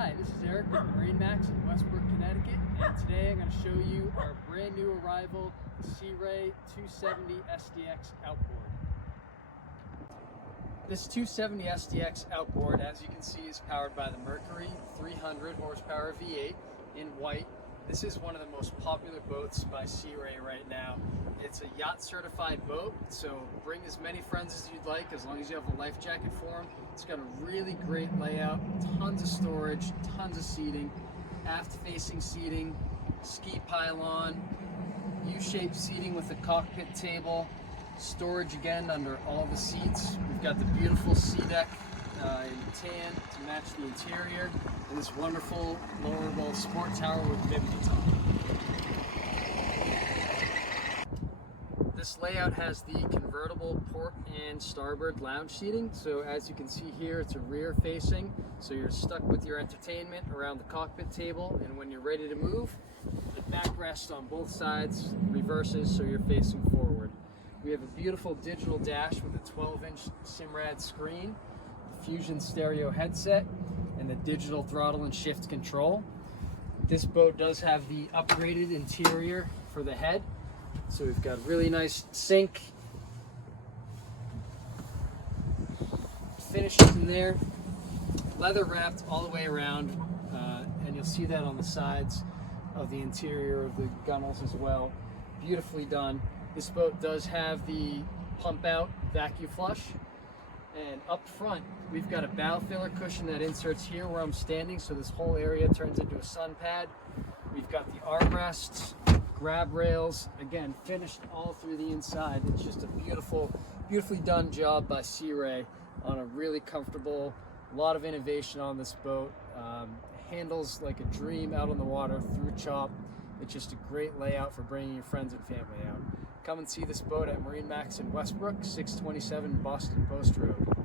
Hi, this is Eric with MarineMax in Westbrook, Connecticut, and today I'm going to show you our brand new arrival, the Sea Ray 270 SDX Outboard. This 270 SDX Outboard, as you can see, is powered by the Mercury 300 horsepower V8 in white. This is one of the most popular boats by Sea Ray right now. It's a yacht certified boat, so bring as many friends as you'd like as long as you have a life jacket for them. It's got a really great layout, tons of storage, tons of seating, aft-facing seating, ski pylon, U-shaped seating with a cockpit table, storage again under all the seats. We've got the beautiful sea deck in tan to match the interior, and this wonderful lowerable sport tower with bib at the top. This layout has the convertible port and starboard lounge seating. So as you can see here, it's a rear facing, so you're stuck with your entertainment around the cockpit table, and when you're ready to move, the backrest on both sides reverses so you're facing forward. We have a beautiful digital dash with a 12-inch Simrad screen, Fusion stereo headset, and the digital throttle and shift control. This boat does have the upgraded interior for the head. So we've got a really nice sink, finishes in there, leather wrapped all the way around, and you'll see that on the sides of the interior of the gunnels as well. Beautifully done. This boat does have the pump out vacuum flush, and up front we've got a bow filler cushion that inserts here where I'm standing, so this whole area turns into a sun pad. We've got the armrests, grab rails, again finished all through the inside. It's just a beautifully done job by Sea Ray on a really comfortable, a lot of innovation on this boat. Handles like a dream out on the water through chop. It's just a great layout for bringing your friends and family out. Come and see this boat at MarineMax in Westbrook, 627 Boston Post Road.